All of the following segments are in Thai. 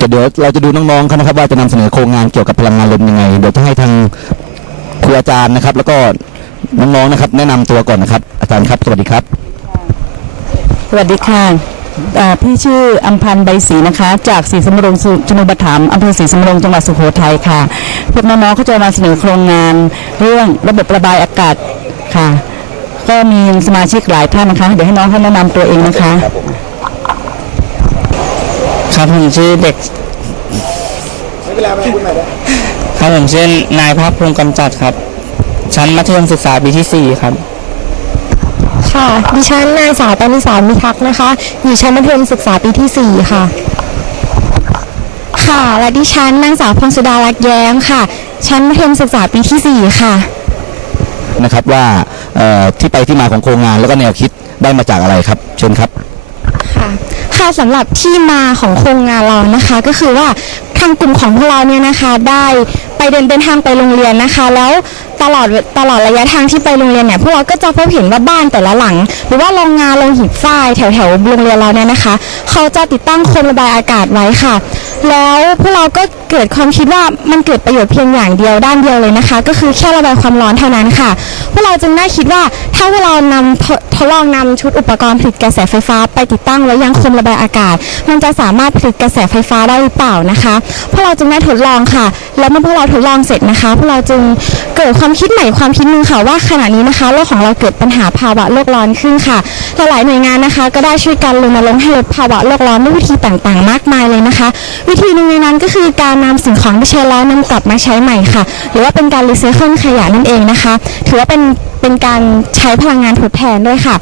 จะเดี๋ยวเราจะดูน้องๆเขานะครับ ว่าจะนำเสนอโครงงานเกี่ยวกับพลังงานลมยังไง เดี๋ยวจะให้ทางครูอาจารย์นะครับ แล้วก็น้องๆนะครับ แนะนำตัวก่อนนะครับ อาจารย์ครับ สวัสดีครับ สวัสดีค่ะพี่ชื่ออัมพันธ์ใบศรีนะคะ จากศรีสำโรงสุชนุปถัมอำเภอศรีสำโรงจังหวัดสุโขทัยค่ะพวกน้องๆเขาจะมาเสนอโครงงานเรื่องระบบระบายอากาศค่ะ ก็มีสมาชิกหลายท่านนะคะ เดี๋ยวให้น้องเขาแนะนำตัวเองนะคะ ครับผมชื่อเด็กครับผมชื่อนายภาคภูมิกำจัดครับ ชั้นมัธยมศึกษาปีที่4ครับ ค่ะดิฉันนางสาวปณิสารมิทักษ์นะคะ อยู่ชั้นมัธยมศึกษาปีที่ 4 ค่ะ ค่ะ และดิฉันนางสาวพงสุดารักษ์แย้มค่ะ ชั้นมัธยมศึกษาปีที่ 4 ค่ะ นะครับว่าเอ่อที่ไปที่มาของโครงงานแล้วก็แนวคิดได้มาจากอะไรครับ เชิญครับ ค่ะสำหรับที่มาของโครงงานเรานะคะ ก็คือว่าทางกลุ่มของพวกเราเนี่ยนะคะได้ไปเดินเดินทางไปโรงเรียนนะคะ แล้วตลอดตลอดระยะทางที่ไปโรงเรียนเนี่ยพวกเราก็จะพบเห็นว่าบ้านแต่ละหลัง หรือว่าโรงงานโรงหีบฝ้ายแถวแถวโรงเรียนเราเนี่ยนะคะ เขาจะติดตั้งโคมระบายอากาศไว้ค่ะแล้วพวกเราก็เกิดความคิดว่ามันเกิดประโยชน์เพียงอย่างเดียวด้านเดียวเลยนะคะ ก็คือแค่ระบายความร้อนเท่านั้นค่ะ พวกเราจึงได้คิดว่าถ้าพวกเรานำททดลองนำชุดอุปกรณ์ผลิตกระแสไฟฟ้า ไปติดตั้งไว้ยังคมระบายอากาศ มันจะสามารถผลิตกระแสไฟฟ้าได้หรือเปล่านะคะพวกเราจึงได้ทดลองค่ะ แล้วเมื่อพวกเราทดลองเสร็จนะคะ พวกเราจึงเกิดความคิดใหม่ความคิดหนึงค่ะว่าขณะนี้นะคะโลกของเราเกิดปัญหาภาวะโลกร้อนขึ้นค่ะหลายๆหน่วยงานนะคะ ก็ได้ช่วยกันรณรงค์ให้ลดภาวะโลกร้อนด้วยวิธีต่างๆ มากมายเลยนะคะวิธีหนึ่งในนั้นก็คือการนำสิ่งของที่ใช้แล้วนำกลับมาใช้ใหม่ค่ะ หรือว่าเป็นการรีไซเคิลขยะนั่นเองนะคะ ถือว่าเป็นเป็นการใช้พลังงานทดแทนด้วยค่ะ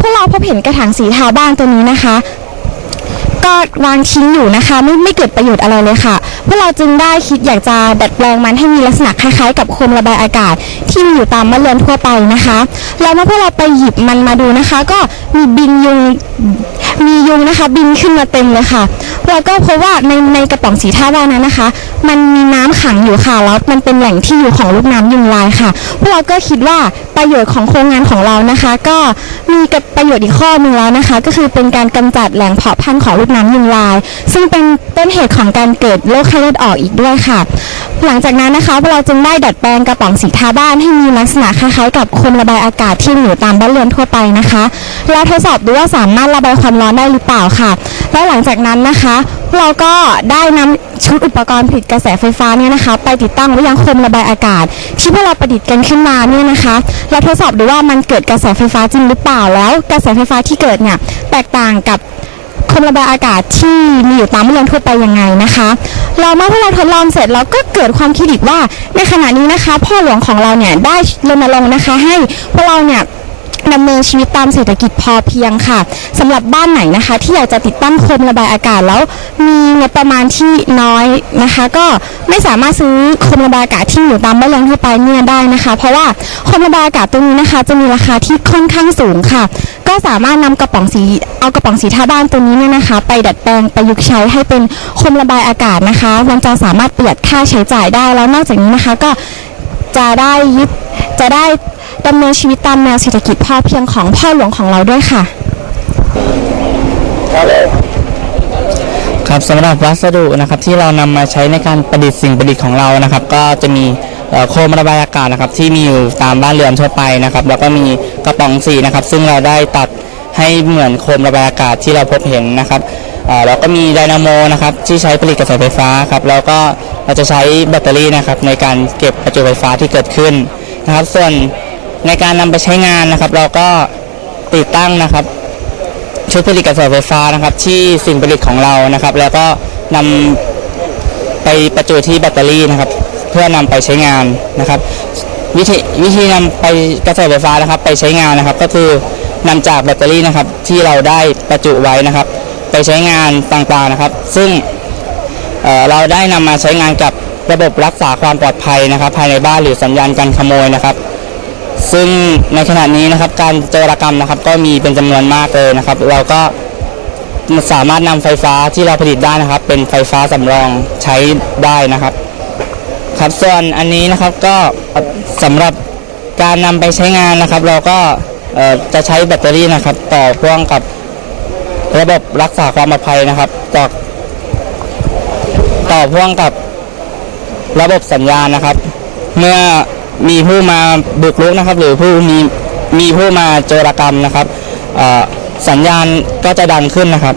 พวกเราพบเห็นกระถางสีทาบ้านตัวนี้นะคะ ก็วางทิ้งอยู่นะคะ ไม่ไม่เกิดประโยชน์อะไรเลยค่ะพวกเราจึงได้คิดอยากจะดัดแปลงมันให้มีลักษณะคล้ายๆ กับโคมระบายอากาศ ที่มีอยู่ตามบ้านเรือนทั่วไปนะคะแล้วเมื่อพวกเราไปหยิบมันมาดูนะคะ ก็มีบินยุงมียุงนะคะ บินขึ้นมาเต็มเลยค่ะแล้วก็พบว่าในในกระป๋องสีท่าบ้านนั้นนะคะ มันมีน้ำขังอยู่ค่ะแล้วมันเป็นแหล่งที่อยู่ของลูกน้ำยุงลายค่ะ พวกเราก็คิดว่าประโยชน์ของโครงงานของเรานะคะ ก็มีกับประโยชน์อีกข้อหนึงแล้วนะคะ ก็คือเป็นการกำจัดแหล่งเพาะพันธุ์ของลูกน้ำยุงลาย ซึ่งเป็นต้นเหตุของการเกิดโรคไข้เลือดออกอีกด้วยค่ะ หลังจากนั้นนะคะเราจึงได้ดัดแปลงกระป๋องสีทาบ้านให้มีลักษณะคล้ายๆกับคมระบายอากาศที่มีอยู่ตามบ้านเรือนทั่วไปนะคะแล้วทดสอบดูว่าสามารถระบายความร้อนได้หรือเปล่าค่ะ และหลังจากนั้นนะคะ เราก็ได้นำชุดอุปกรณ์ผลิตกระแสไฟฟ้าเนี่ยนะคะ ไปติดตั้งไว้ยังโคมระบายอากาศ ที่พวกเราประดิษฐ์กันขึ้นมาเนี่ยนะคะแล้วทดสอบดูว่ามันเกิดกระแสไฟฟ้าจริงหรือเปล่าแล้ว กระแสไฟฟ้าที่เกิดเนี่ยแตกต่างกับ มระบายอากาศที่มีอยู่ตามเมืองทั่วไปยังไงนะคะเราเมื่อพวกเราทดลองเสร็จเราก็เกิดความคิดอีกว่าในขณะนี้นะคะ พ่อหลวงของเราเนี่ยได้รณรงค์นะคะ ให้พวกเราเนี่ย ดำเนินชีวิตตามเศรษฐกิจพอเพียงค่ะสำหรับบ้านไหนนะคะ ที่อยากจะติดตั้งโคมระบายอากาศแล้ว มีงบประมาณที่น้อยนะคะ ก็ไม่สามารถซื้อโคมระบายอากาศที่อยู่ตามบ้านเรือนทั่วไปเนี่ยได้นะคะ เพราะว่าโคมระบายอากาศตัวนี้นะคะ จะมีราคาที่ค่อนข้างสูงค่ะ ก็สามารถนำกระป๋องสีเอากระป๋องสีทาบ้านตัวนี้เนี่ยนะคะ ไปดัดแปลงประยุกต์ใช้ให้เป็นโคมระบายอากาศนะคะ มันจะสามารถประหยัดค่าใช้จ่ายได้แล้วนอกจากนี้นะคะก็จะได้ยึดจะได้ ดำเนินชีวิตตามแนวเศรษฐกิจพอเพียงของพ่อหลวงของเราด้วยค่ะ ครับสำหรับวัสดุนะครับที่เรานำมาใช้ในการประดิษฐ์สิ่งประดิษฐ์ของเรานะครับ ก็จะมีโคมระบายอากาศนะครับ ที่มีอยู่ตามบ้านเรือนทั่วไปนะครับ แล้วก็มีกระป๋องสีนะครับ ซึ่งเราได้ตัดให้เหมือนโคมระบายอากาศที่เราพบเห็นนะครับเอ่อแล้วก็มีไดนาโมนะครับที่ใช้ผลิตกระแสไฟฟ้าครับแล้วก็เราจะใช้แบตเตอรี่นะครับในการเก็บประจุไฟฟ้าที่เกิดขึ้นนะครับ ส่วน ในการนำไปใช้งานนะครับ เราก็ติดตั้งนะครับชุดผลิตกระแสไฟฟ้านะครับ ที่สิ่งผลิตของเรานะครับ แล้วก็นำไปประจุที่แบตเตอรี่นะครับ เพื่อนำไปใช้งานนะครับ วิธีวิธีนำไปกระแสไฟฟ้านะครับ ไปใช้งานนะครับ ก็คือนำจากแบตเตอรี่นะครับ ที่เราได้ประจุไว้นะครับ ไปใช้งานต่างๆนะครับ ซึ่งเเราได้นำมาใช้งานกับระบบรักษาความปลอดภัยนะครับ ภายในบ้านหรือสัญญาณการขโมยนะครับ ซึ่งในขณะนี้นะครับการโจรกรรมนะครับก็มีเป็นจำนวนมากเลยนะครับ เราก็สามารถนำไฟฟ้าที่เราผลิตได้นะครับ เป็นไฟฟ้าสำรองใช้ได้นะครับ ครับส่วนอันนี้นะครับก็สำหรับการนำไปใช้งานนะครับ เราก็จะใช้แบตเตอรี่นะครับ ต่อพ่วงกับระบบรักษาความปลอดภัยนะครับจากต่อพ่วงกับระบบสัญญาณนะครับ เมื่อ มีผู้มาบุกรุกนะครับ หรือผู้มีมีผู้มาโจรกรรมนะครับสัญญาณก็จะดังขึ้นนะครับ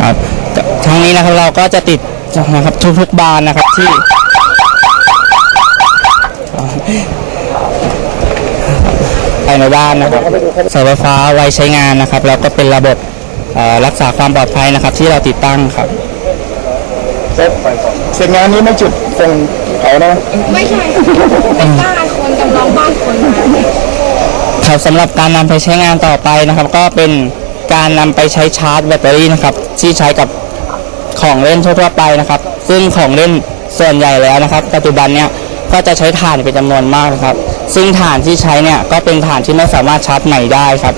ครับทั้งนี้นะครับเราก็จะติดนะครับทุกๆบานนะครับที่ภายในบ้านนะครับเสาไฟฟ้าไว้ใช้งานนะครับ แล้วก็เป็นระบบ รักษาความปลอดภัยนะครับ ที่เราติดตั้งครับเสร็จงานนี้ไม่จุดคงเขานะไม่ใช่เป็นบ้านคนจำลองบ้านคนครับสำหรับการนำไปใช้งานต่อไปนะครับ ก็เป็นการนำไปใช้ชาร์จแบตเตอรี่นะครับ ที่ใช้กับของเล่นทั่วๆไปนะครับ ซึ่งของเล่นส่วนใหญ่แล้วนะครับ ปัจจุบันเนี่ยก็จะใช้ถ่านเป็นจำนวนมากนะครับ ซึ่งถ่านที่ใช้เนี่ยก็เป็นถ่านที่ไม่สามารถชาร์จใหม่ได้ครับ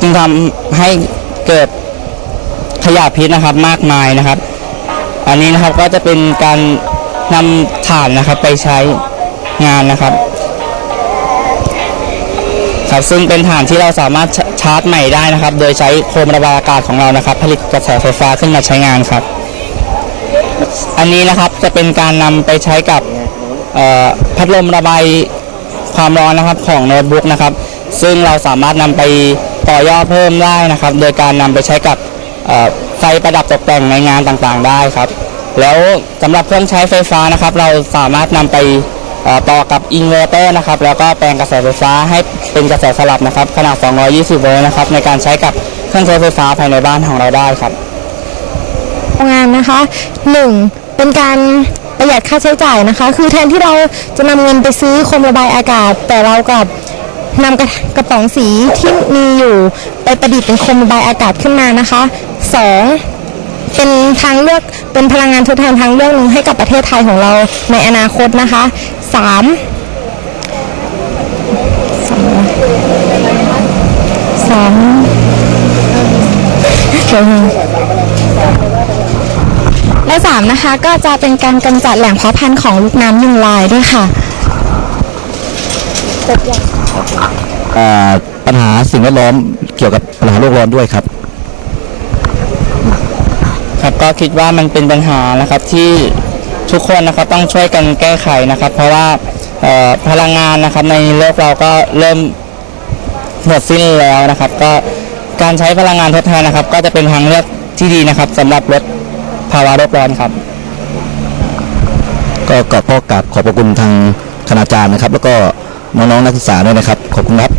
จึงทำให้ เกิดขยะพิษนะครับมากมายนะครับ อันนี้นะครับก็จะเป็นการนำถ่านนะครับไปใช้งานนะครับ ครับซึ่งเป็นฐานที่เราสามารถชชาร์จใหม่ได้นะครับ โดยใช้โคมระบายอากาศของเรานะครับ ผลิตกระแสไฟฟ้าขึ้นมาใช้งานครับ อันนี้นะครับจะเป็นการนำไปใช้กับพัดลมระบายความร้อนนะครับของโน้ตบุ๊กนะครับ ซึ่งเราสามารถนำไป ต่อยอดเพิ่มได้นะครับ โดยการนำไปใช้กับไฟประดับตกแต่งในงานต่างๆได้ครับ แล้วสำหรับเครื่องใช้ไฟฟ้านะครับ เราสามารถนำไปต่อกับอินเวอร์เตอร์นะครับ แล้วก็แปลงกระแสไฟฟ้าให้เป็นกระแสสลับนะครับ ขนาด 220 โวลต์นะครับ ในการใช้กับเครื่องใช้ไฟฟ้าภายในบ้านของเราได้ครับงานนะคะหนึ่งเป็นการประหยัดค่าใช้จ่ายนะคะ คือแทนที่เราจะนำเงินไปซื้อโคมระบายอากาศ แต่เรากับ นำกระกระป๋องสีที่มีอยู่ไปประดิษฐ์เป็นโคมระบายอากาศขึ้นมานะคะสองเป็นทางเลือกเป็นพลังงานทดแทนทางเลือกหนึ่งให้กับประเทศไทยของเราในอนาคตนะคะสามสามและสามนะคะก็จะเป็นการกำจัดแหล่งเพาะพันธุ์ของลูกน้ำยุงลายด้วยค่ะ อ่าปัญหาสิ่งแวดล้อมเกี่ยวกับปัญหาโลกร้อนด้วยครับ ครับก็คิดว่ามันเป็นปัญหานะครับที่ทุกคนนะครับต้องช่วยกันแก้ไขนะครับ เพราะว่าเอ่อพลังงานนะครับในโลกเราก็เริ่มหมดสิ้นแล้วนะครับ ก็การใช้พลังงานทดแทนนะครับ ก็จะเป็นทางเลือกที่ดีนะครับสำหรับลดภาวะโลกร้อนครับ ก็ก็ก็กราบขอบพระคุณทางคณาจารย์นะครับ แล้วก็ น้องๆนักศึกษาด้วยนะครับ ขอบคุณครับ